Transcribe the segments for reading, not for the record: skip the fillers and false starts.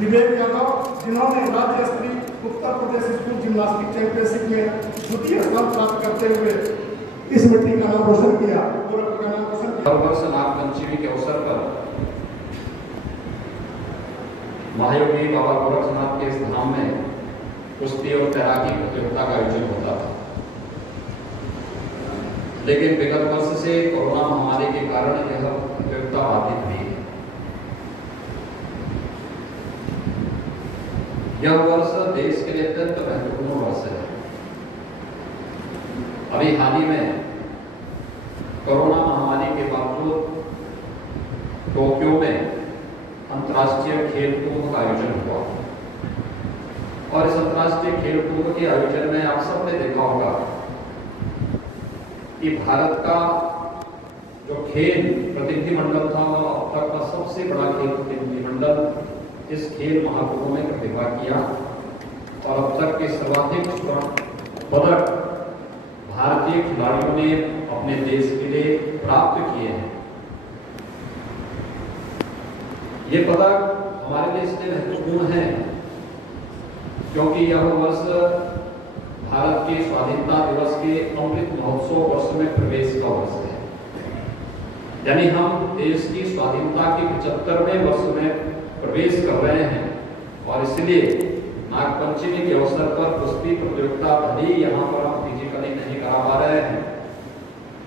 विवेक यादव, जिन्होंने राज्य स्तरीय Uttar Pradesh school gymnastic championship में द्वितीय स्थान प्राप्त करते हुए इस मिट्टी का नाम रोशन किया। गोरखपुर का नाम रोशन किया। हर वर्ष नागपंचमी के अवसर पर महायोगी बाबा गोरखनाथ के इस धाम में कुश्ती और तैराकी प्रतियोगिता का आयोजन होता था, लेकिन विगत वर्ष से कोरोना महामारी के कारण यह प्रतियोगिता बाधित हुई है। यह वर्ष देश के लिए अत्यंत महत्वपूर्ण वर्ष है। अभी हाल ही में कोरोना महामारी के बावजूद टोक्यो में अंतर्राष्ट्रीय खेल कुंभ का आयोजन हुआ और इस अंतर्राष्ट्रीय खेल कुंभ के आयोजन में आप सबने देखा होगा कि भारत का जो खेल प्रतिनिधिमंडल था वह अब तक का सबसे बड़ा खेल प्रतिनिधिमंडल इस खेल महाकुंभ में प्रतिभा किया और अब तक के सर्वाधिक पदक भारतीय खिलाड़ियों ने अपने देश के लिए प्राप्त किए हैं। ये पदक हमारे लिए इसलिए महत्वपूर्ण है क्योंकि यह वर्ष भारत के स्वाधीनता दिवस के अमृत महोत्सव वर्ष में प्रवेश का वर्ष है। यानी हम देश की स्वाधीनता के 75वें वर्ष में प्रवेश कर रहे हैं और इसलिए नागपंचमी के अवसर पर कुश्ती प्रतियोगिता भले यहाँ पर हम फिजिकली नहीं करा पा रहे हैं,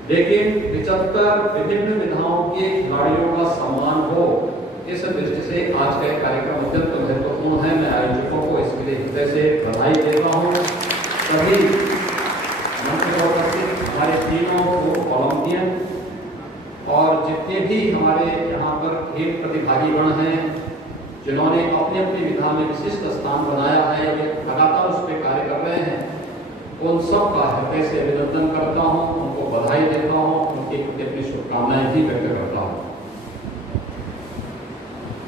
लेकिन 75 विभिन्न विधाओं के खिलाड़ियों का सम्मान हो, इस दृष्टि से आज का कार्यक्रम अत्यंत महत्वपूर्ण है। मैं आयोजकों को इसके लिए हृदय से बधाई देता हूँ। सभी मंच पर उपस्थित हमारे तीनों ओलंपियन और जितने भी हमारे यहाँ पर खेल प्रतिभागीगण हैं जिन्होंने अपनी अपनी विधा में विशिष्ट स्थान बनाया है, लगातार उस पर कार्य कर रहे हैं, उन सब का हृदय से अभिनंदन करता हूँ, उनको बधाई देता हूँ, उनके प्रति अपनी शुभकामनाएं भी व्यक्त करता हूँ।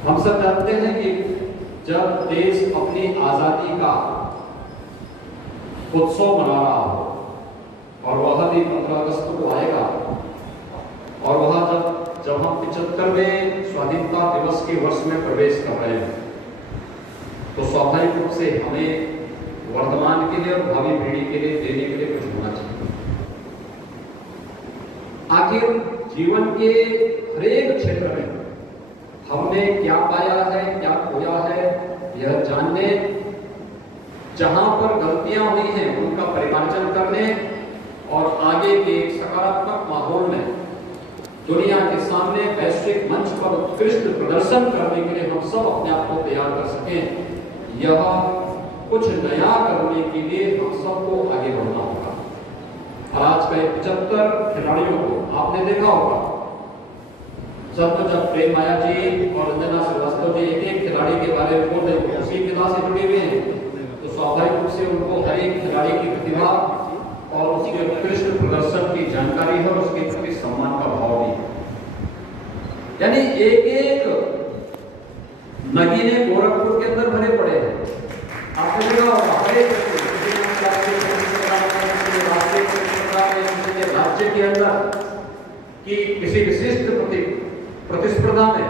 हम सब जानते हैं कि जब देश अपनी आजादी का उत्सव मना रहा हो और वह दिन 15 अगस्त को आएगा और वह जब हम 75वें स्वाधीनता दिवस के वर्ष में प्रवेश कर रहे हैं तो स्वाभाविक रूप से हमें वर्तमान के लिए और भावी पीढ़ी के लिए देने के लिए कुछ होना चाहिए। आखिर जीवन के हरेक क्षेत्र में हमने क्या पाया है, क्या खोया है, यह जानने, जहां पर गलतियां हुई हैं उनका परिमार्जन करने और आगे के एक सकारात्मक माहौल में दुनिया के सामने वैश्विक मंच पर उत्कृष्ट प्रदर्शन करने के लिए हम सब अपने आप को तैयार कर सकें। यह कुछ नया करने के लिए हम सबको आगे बढ़ना होगा। और आज का 75 खिलाड़ियों को आपने देखा होगा, जब प्रेम माया जी और रंजना श्रीवास्तव जी एक एक खिलाड़ी के बारे में बोल रहे उसी कला से जुड़े हुए हैं, तो स्वाभाविक रूप से उनको हर एक खिलाड़ी की प्रतिभा और उसके उत्कृष्ट प्रदर्शन की जानकारी है और उसके प्रति सम्मान का भाव भी है। यानी एक एक नगीने गोरखपुर के अंदर भरे पड़े हैं। आपने देखा होगा राज्य के अंदर कि किसी विशिष्ट प्रतिस्पर्धा में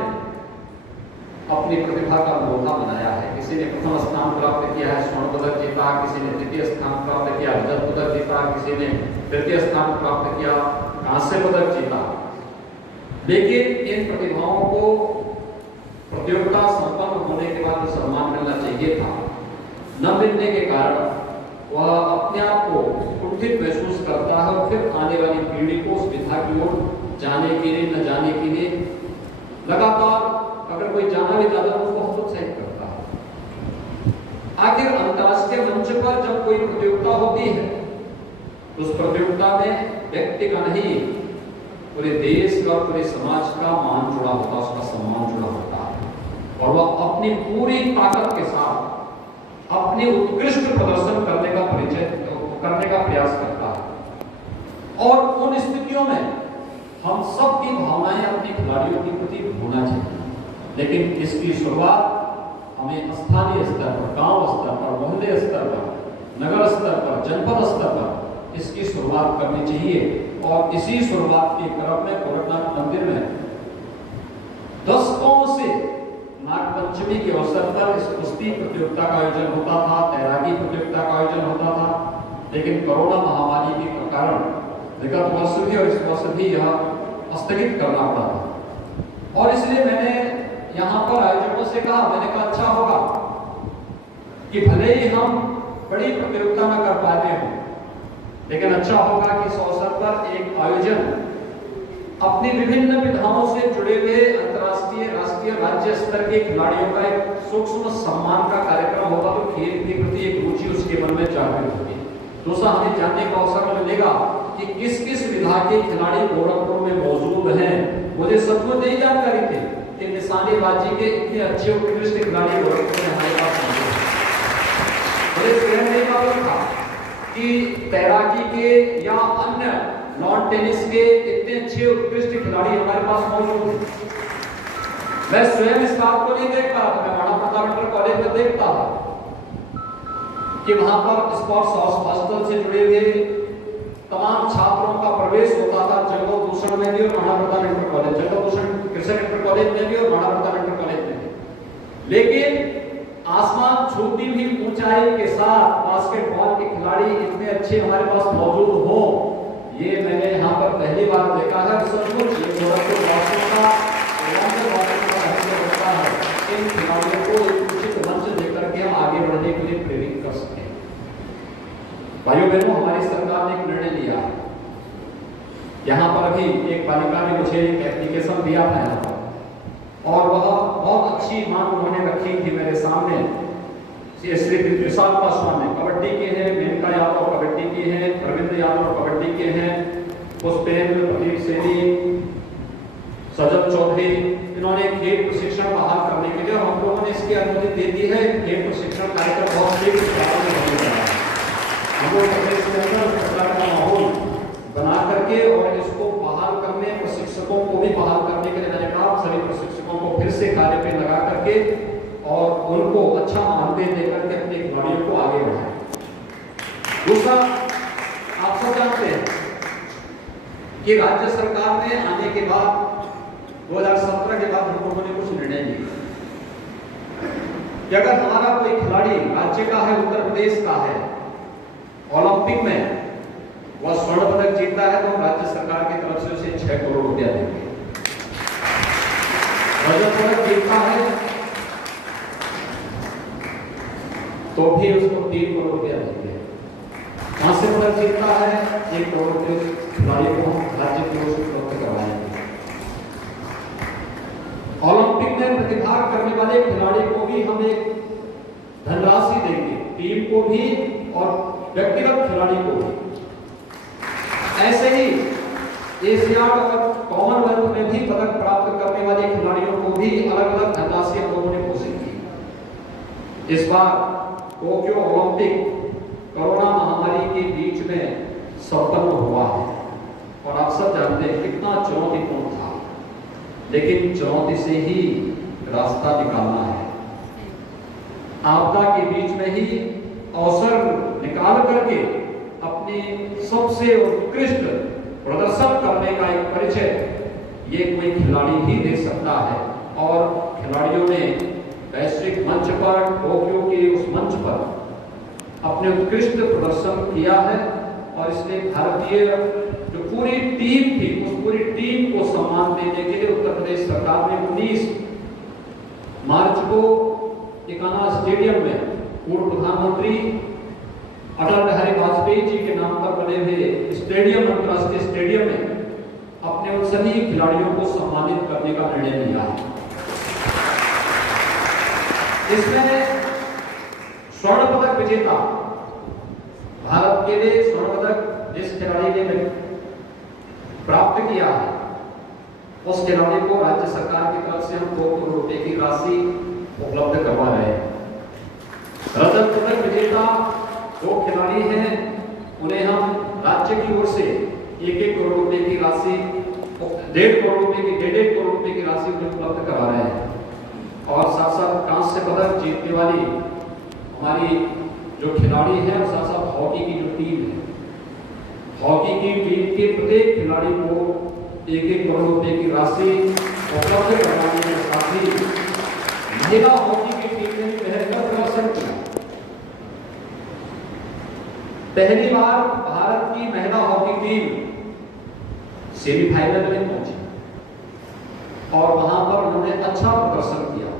अपनी प्रतिभा का लोहा बनाया है। किसी ने प्रथम स्थान प्राप्त किया है, स्वर्ण पदक जीता, किसी ने द्वितीय स्थान प्राप्त किया, रजत पदक जीता, किसी ने तृतीय स्थान प्राप्त किया, कांस्य पदक जीता। लेकिन इन प्रतिभाओं को प्रतियोगिता संपन्न होने के बाद सम्मान मिलना चाहिए था, न मिलने के कारण वह अपने आप को कुंठित महसूस करता है और फिर आने वाली पीढ़ी को उस विधा की ओर जाने के लिए, न जाने के लिए लगातार अगर कोई जाना भी चाहता है उसको हतोत्साहित करता है। आखिर अंतर्राष्ट्रीय मंच पर जब कोई प्रतियोगिता होती है तो उस प्रतियोगिता में व्यक्ति का नहीं, पूरे देश का, पूरे समाज का मान जुड़ा होता है, उसका सम्मान जुड़ा होता है और वह अपनी पूरी ताकत के साथ अपने उत्कृष्ट प्रदर्शन करने का प्रयास करता है। और उन स्थितियों में हम सब की भावनाएं अपने खिलाड़ियों के प्रति होना चाहिए, लेकिन इसकी शुरुआत हमें स्थानीय स्तर पर, गांव स्तर पर, मोहल्ले स्तर पर, नगर स्तर पर, जनपद स्तर पर इसकी शुरुआत करनी चाहिए। और इसी शुरुआत के क्रम में गोरखनाथ मंदिर में दशकों से नागपंचमी पंचमी के अवसर पर इस कुश्ती प्रतियोगिता का आयोजन होता था, तैराकी प्रतियोगिता का आयोजन होता था, लेकिन कोरोना महामारी के कारण विगत वर्ष भी और इस वर्ष भी यह स्थगित करना पड़ा था। और इसलिए मैंने यहाँ पर आयोजकों से कहा, मैंने कहा अच्छा होगा कि भले ही हम बड़ी प्रतियोगिता न कर पाते हो, लेकिन अच्छा होगा कि इस अवसर पर एक आयोजन अपनी विभिन्न विधाओं से जुड़े हुए अंतर्राष्ट्रीय, राष्ट्रीय, राज्य स्तर के खिलाड़ियों का एक सूक्ष्म सम्मान का कार्यक्रम होगा, तो खेल के प्रति एक रुचि उसके मन में जागृत होगी। दूसरा, हमें जानने का अवसर मिलेगा कि किस किस विधा के खिलाड़ी गोरखपुर में मौजूद हैं। मुझे सचमुच नहीं जानकारी थी कि निशानेबाजी के इतने अच्छे उत्कृष्ट खिलाड़ी गोरखपुर में हमारे पास मौजूद हैं। मुझे स्वयं नहीं मालूम था कि तैराकी के या अन्य लॉन टेनिस के इतने अच्छे उत्कृष्ट खिलाड़ी हमारे पास मौजूद हैं। मैं स्वयं इस बात को नहीं देख पा रहा था, मैं बड़ा प्रताप इंटर कॉलेज में देखता था कि वहां पर स्पोर्ट्स हॉस्टल से जुड़े हुए तमाम छात्रों का प्रवेश होता था, जगह दूषण में भी और महाप्रताप इंटर कॉलेज, जगह दूषण कृष्ण इंटर कॉलेज में भी और महाप्रताप इंटर कॉलेज में भी। लेकिन आसमान छूती हुई ऊंचाई के साथ बास्केटबॉल के खिलाड़ी इतने अच्छे हमारे पास मौजूद हो, ये मैंने यहाँ पर पहली बार देखा है। सचमुच ये गोरखपुर वासियों का होता है, इन खिलाड़ियों को एक उचित मंच देकर के हम आगे बढ़ने के लिए प्रेरित कर सकें। भाइयों बहनों, हमारी सरकार ने एक निर्णय लिया है। यहाँ पर अभी एक बालिका ने मुझे एक एप्लीकेशन दिया था यहाँ पर, और वह बहुत अच्छी मांग उन्होंने रखी थी मेरे सामने। श्री विशाल पासवान ने कबड्डी के हैं, मेनका यादव कबड्डी के हैं, प्रविंद यादव कबड्डी के हैं, पुष्पेंद्र, प्रदीप सेनी, सजल चौधरी, इन्होंने खेल प्रशिक्षण बहाल करने के लिए, और हम लोगों ने इसकी अनुमति दे दी है। खेल प्रशिक्षण कार्यक्रम बहुत शीघ्र प्रारंभ होने जा रहा है। हम लोग प्रदेश के अंदर इस प्रकार का माहौल बना करके और इसको बहाल करने, प्रशिक्षकों को भी बहाल करने के लिए मैंने कहा सभी प्रशिक्षकों को फिर से कार्य पे लगा करके और उनको अच्छा मानदेय देकर के अपने खिलाड़ियों को आगे बढ़ाएं। दूसरा, आप सब जानते हैं कि राज्य सरकार ने आने के बाद 2017 के बाद हम लोगों ने कुछ निर्णय लिए कि अगर हमारा कोई खिलाड़ी राज्य का है, उत्तर प्रदेश का है, ओलंपिक में वह स्वर्ण पदक जीतता है तो हम राज्य सरकार की तरफ से उसे 6 करोड़ रुपया देंगे। रजत पदक जीतता है तो भी उसको 3 करोड़ रुपया देंगे। कांस्य पदक जीतता है 1 करोड़ रुपये खिलाड़ी को हम राज्य की ओर से उपलब्ध करवाएंगे। ओलंपिक में प्रतिभाग करने वाले खिलाड़ी को भी हम एक धनराशि देंगे, टीम को भी और व्यक्तिगत खिलाड़ी को भी। ऐसे ही एशियाड और कॉमनवेल्थ में भी पदक प्राप्त करने वाले खिलाड़ियों को भी अलग अलग धनराशि हम लोगों ने घोषित की। इस बार टोक्यो ओलंपिक कोरोना महामारी के बीच में संपन्न हुआ है और आप सब जानते हैं कितना चुनौतीपूर्ण था, लेकिन चुनौती से ही रास्ता निकालना है। आपदा के बीच में ही अवसर निकाल करके अपने सबसे उत्कृष्ट प्रदर्शन करने का एक परिचय ये कोई खिलाड़ी ही दे सकता है। और खिलाड़ियों ने वैश्विक मंच पर, टोक्यो के उस मंच पर अपने उत्कृष्ट प्रदर्शन किया है और इसलिए भारतीय जो पूरी टीम थी, उस पूरी टीम को सम्मान देने के लिए उत्तर प्रदेश सरकार ने 19 मार्च को टिकाना स्टेडियम में पूर्व प्रधानमंत्री अटल बिहारी वाजपेयी जी के नाम पर बने हुए स्टेडियम, अंतर्राष्ट्रीय स्टेडियम में अपने उन सभी खिलाड़ियों को सम्मानित करने का निर्णय लिया है। इसमें स्वर्ण पदक विजेता भारत के लिए स्वर्ण पदक जिस खिलाड़ी ने प्राप्त किया है उस खिलाड़ी को राज्य सरकार की तरफ से हम 2 करोड़ रुपए की राशि उपलब्ध करवा रहे हैं। रजत पदक विजेता 2 खिलाड़ी हैं, उन्हें हम राज्य की ओर से 1-1 करोड़ रुपए की राशि, 1.5 करोड़ रुपए की राशि उन्हें उपलब्ध करा रहे हैं। और साथ साथ कांस्य पदक जीतने वाली हमारी जो खिलाड़ी है और साथ साथ हॉकी की जो टीम है, हॉकी की टीम के प्रत्येक खिलाड़ी को 1-1 करोड़ रुपए की राशि उपलब्ध करवाने के साथ ही महिला हॉकी की टीम ने बेहतर प्रदर्शन किया। पहली बार भारत की महिला हॉकी टीम सेमीफाइनल में पहुंची और वहां पर उन्होंने अच्छा प्रदर्शन किया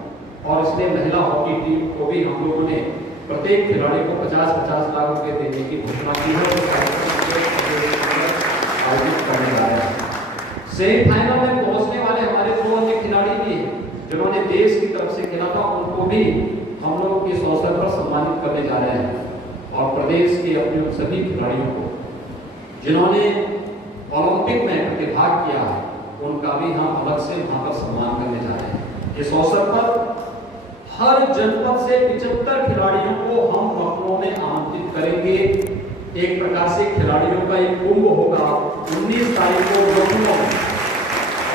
और इसलिए महिला हॉकी टीम को भी हम लोगों ने प्रत्येक खिलाड़ी को 50-50 लाख रुपए देने की घोषणा की है आयोजित करने जा रहे हैं। सेमीफाइनल में पहुंचने वाले हमारे 2 अन्य खिलाड़ी भी हैं जिन्होंने देश की तरफ से खेला था, उनको भी हम लोग इस अवसर पर सम्मानित करने जा रहे हैं और प्रदेश के अपने उन सभी खिलाड़ियों को जिन्होंने ओलंपिक में प्रतिभाग किया है उनका भी हम अलग से वहां पर सम्मान करने जा रहे हैं। इस अवसर पर हर जनपद से 75 खिलाड़ियों को हम लखनऊ में आमंत्रित करेंगे। एक प्रकार से खिलाड़ियों का एक कुंभ होगा 19 तारीख को लखनऊ में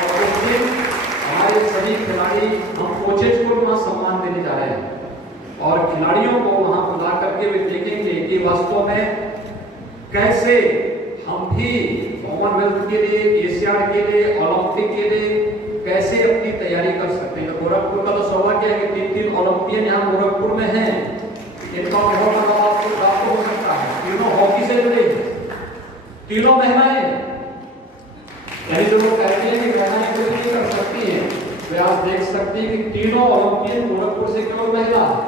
और उस दिन हमारे सभी खिलाड़ी हम कोचेज को वहां सम्मान देने जा रहे हैं और खिलाड़ियों को वहां बुला करके वे देखेंगे कि वास्तव में कैसे हम भी कॉमनवेल्थ के लिए, एशियाड के लिए, ओलंपिक के लिए कैसे अपनी तैयारी कर सकते हैं। गोरखपुर का तो सौभाग्य है कि 3 ओलंपियन यहाँ गोरखपुर में हैं। इनका बहुत बड़ा आपको प्राप्त हो सकता है। तीनों हॉकी से जुड़े, तीनों महिलाएं। कहीं जो लोग कहते हैं कि महिलाएं कुछ नहीं कर सकती हैं, वे आज देख सकती हैं कि तीनों ओलंपियन गोरखपुर से केवल महिला है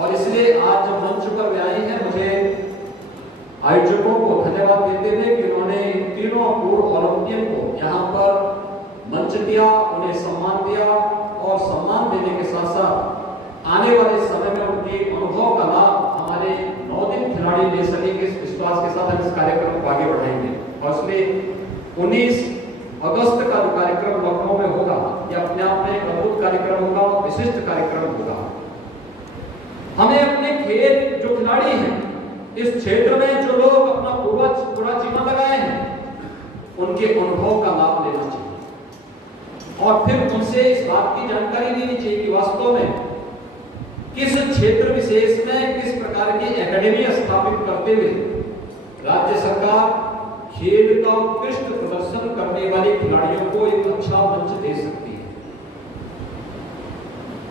और इसलिए आज जब मंच पर वे आई है मुझे आयोजकों को धन्यवाद देते हुए कि उन्होंने इन तीनों पूर्व ओलंपियन को यहाँ पर मंच दिया, उन्हें सम्मान दिया और सम्मान देने के साथ साथ आने वाले समय में उनके अनुभव का लाभ हमारे 9 दिन खिलाड़ी ले सकेंगे। इस विश्वास के साथ हम इस कार्यक्रम को आगे बढ़ाएंगे और इसलिए 19 अगस्त का जो कार्यक्रम लखनऊ में होगा यह अपने आप में एक अद्भुत कार्यक्रम होगा और विशिष्ट कार्यक्रम होगा। हमें अपने खेल जो खिलाड़ी हैं इस क्षेत्र में जो लोग अपना पूरा जीवन लगाए हैं उनके अनुभव का लाभ लेना चाहिए और फिर उनसे इस बात की जानकारी लेनी चाहिए कि वास्तव में किस क्षेत्र विशेष में किस प्रकार की एकेडमी स्थापित करते हुए राज्य सरकार खेल का उत्कृष्ट प्रदर्शन करने वाले खिलाड़ियों को एक अच्छा मंच दे सकती है।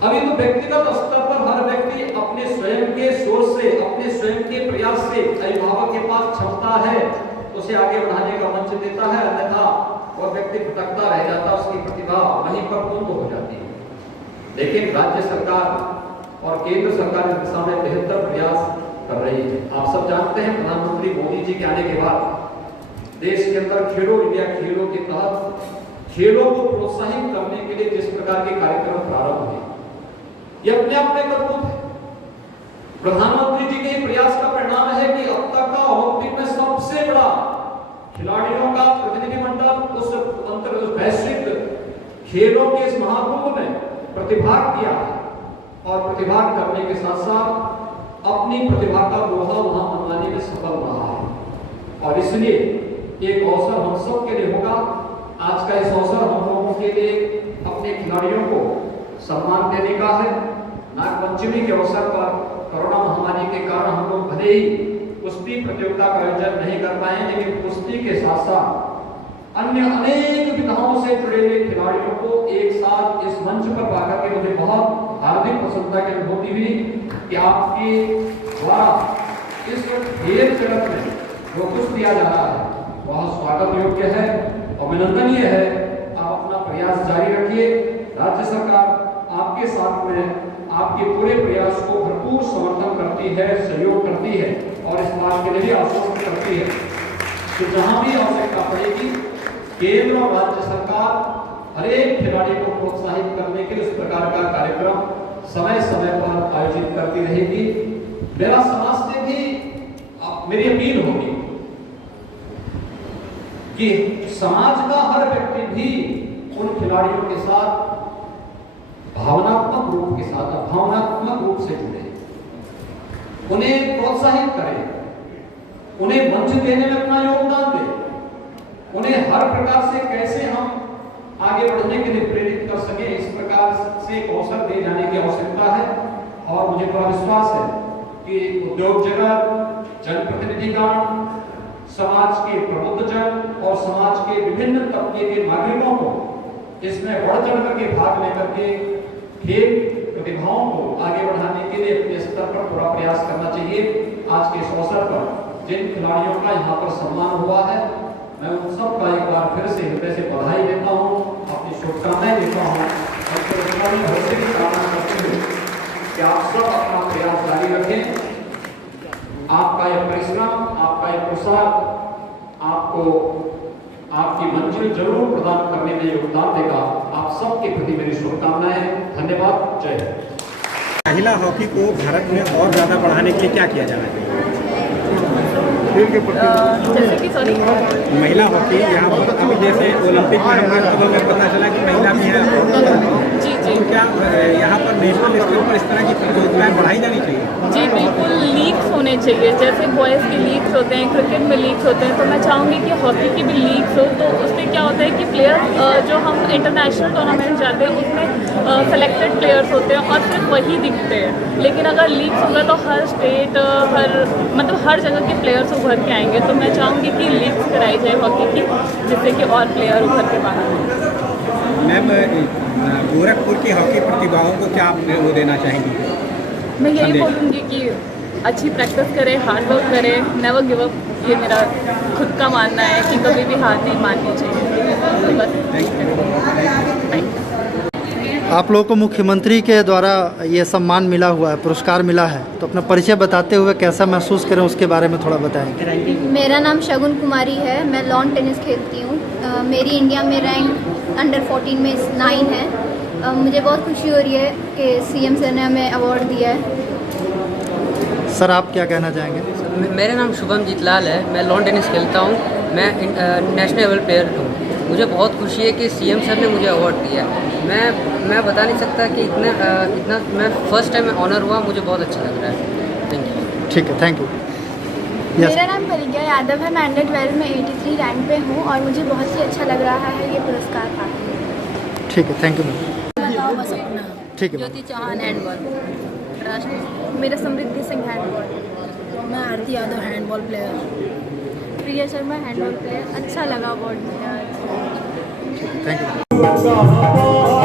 अभी तो व्यक्तिगत स्तर पर हर व्यक्ति अपने स्वयं के सोच से, अपने स्वयं के प्रयास से, अभिभावक के पास क्षमता है उसे आगे बढ़ाने का मंच देता है, अन्यथा वह व्यक्ति भटकता रह जाता, उसकी प्रतिभा वहीं पर कुंभ हो जाती है। लेकिन राज्य सरकार और केंद्र सरकार इस दिशा में बेहतर प्रयास कर रही है। आप सब जानते हैं प्रधानमंत्री मोदी जी के आने के बाद देश के अंदर खेलो इंडिया खेलों के तहत खेलों को प्रोत्साहित करने के लिए जिस प्रकार के कार्यक्रम प्रारंभ हुए यह अपने आप में अद्भुत है। प्रधानमंत्री जी के प्रयास का परिणाम है कि अब तक का ओलंपिक में सबसे बड़ा खिलाड़ियों का प्रतिनिधिमंडल उस वैश्विक खेलों के इस महाकुंभ में प्रतिभाग किया है और प्रतिभाग करने के साथ साथ अपनी प्रतिभा का लोहा वहां मनवाने में सफल रहा है और इसलिए एक अवसर हम सब के लिए होगा। आज का इस अवसर हम लोगों के लिए अपने खिलाड़ियों को सम्मान देने का है। नागपंचमी के अवसर पर कोरोना महामारी के कारण हम लोग भले ही कुश्ती प्रतियोगिता का आयोजन नहीं कर पाए, लेकिन कुश्ती के साथ साथ अन्य अनेक विधाओं से जुड़े हुए खिलाड़ियों को एक साथ इस मंच पर पाकर के मुझे बहुत हार्दिक प्रसन्नता की अनुभूति हुई कि आपके द्वारा इस खेल जगत में जो कुछ दिया जा रहा है वह स्वागत योग्य है, अभिनंदनीय है। आप अपना प्रयास जारी रखिए। राज्य सरकार आपके साथ में आपके पूरे प्रयास को भरपूर समर्थन करती है, सहयोग करती है और इस बात के लिए भी आश्वस्त करती है कि जहां भी आवश्यकता पड़ेगी केंद्र और राज्य सरकार हर एक खिलाड़ी को प्रोत्साहित करने के लिए इस प्रकार का कार्यक्रम समय समय पर आयोजित करती रहेगी। मेरा समाज से भी मेरी अपील होगी कि समाज का हर व्यक्ति भी उन खिलाड़ियों के साथ भावनात्मक रूप से जुड़े, उन्हें प्रोत्साहित करें, उन्हें मंच देने में अपना योगदान दे, उन्हें हर प्रकार से कैसे हम आगे बढ़ने के लिए प्रेरित कर सके, इस प्रकार से एक अवसर दिए जाने की आवश्यकता है। और मुझे पूरा विश्वास है कि उद्योग जगत, जनप्रतिनिधिगण, समाज के प्रबुद्ध जन और समाज के विभिन्न तबके के नागरिकों को इसमें बढ़ चढ़ करके भाग लेकर के खेल प्रतिभाओं को आगे बढ़ाने के लिए अपने स्तर पर पूरा प्रयास करना चाहिए। आज के इस अवसर पर जिन खिलाड़ियों का यहाँ पर सम्मान हुआ है, मैं उन सब का एक बार फिर से हृदय से बधाई देता हूँ, अपनी शुभकामनाएं देता हूँ और भविष्य की कामना करते हुए कि आप सब अपना प्रयास जारी रखें। आपका यह परिश्रम, आपका यह पुरुषार्थ आपको आपकी मंजिल जरूर प्रदान करने में योगदान देगा। आप सबके प्रति मेरी शुभकामनाएं हैं। धन्यवाद। जय हिंद। महिला हॉकी को भारत में और ज़्यादा बढ़ाने के लिए क्या किया जाना चाहिए? जैसे कि सॉरी महिला हॉकी यहाँ पर अभी जैसे ओलंपिक में हमारे पदों में पता चला कि महिला भी है, जी जी तो क्या यहाँ पर नेशनल स्तर पर इस तरह की प्रतियोगिताएं बढ़ाई जानी चाहिए? जी बिल्कुल, लीग्स होने चाहिए। जैसे बॉयज़ के लीग्स होते हैं, क्रिकेट में लीग्स होते हैं, तो मैं चाहूँगी कि हॉकी की भी लीग्स हो। तो उसमें क्या होता है कि प्लेयर जो हम इंटरनेशनल टूर्नामेंट जाते हैं उसमें सेलेक्टेड प्लेयर्स होते हैं और सिर्फ वही दिखते हैं। लेकिन अगर लीग्स होगा तो हर स्टेट हर जगह के प्लेयर्स उभर के आएंगे। तो मैं चाहूँगी कि लीग्स कराई जाए हॉकी की, जिससे कि और प्लेयर उभर के बाहर आए। मैम, गोरखपुर की हॉकी प्रतिभाओं को क्या आप वो देना चाहेंगी? मैं यही बोलूँगी कि अच्छी प्रैक्टिस करें, हार्ड वर्क करें, नेवर गिव अप। ये मेरा खुद का मानना है कि कभी भी हार नहीं माननी चाहिए। तो बस थैंक यू। आप लोगों को मुख्यमंत्री के द्वारा ये सम्मान मिला हुआ है, पुरस्कार मिला है, तो अपना परिचय बताते हुए कैसा महसूस करें उसके बारे में थोड़ा बताएं। मेरा नाम शगुन कुमारी है। मैं लॉन टेनिस खेलती हूँ। मेरी इंडिया में रैंक अंडर 14 में 9 है। मुझे बहुत खुशी हो रही है कि सीएम सर ने हमें अवार्ड दिया है। सर, आप क्या कहना चाहेंगे? मेरा नाम शुभम जीतलाल है। मैं लॉन टेनिस खेलता हूँ। मैं नेशनल लेवल प्लेयर हूँ। मुझे बहुत खुशी है कि सीएम सर ने मुझे अवार्ड दिया। मैं बता नहीं सकता कि इतना मैं फर्स्ट टाइम ऑनर हुआ, मुझे बहुत अच्छा लग रहा है। Thank you. ठीक है, थैंक यू। मेरा नाम परिज्ञा यादव है। मैं अंडर 12 में 83 रैंक पे हूँ और मुझे बहुत ही अच्छा लग रहा है ये पुरस्कार पाकर। ठीक है, थैंक यू मैम। बताओ बस अपना। ठीक है। ज्योति चौहान हैंडबॉल राष्ट्र। मेरा समृद्धि सिंह हैंडबॉल। मैं Aarti Yadav handball player. Priya Sharma handball player. अच्छा लगा अवार्ड मिला। Thank you.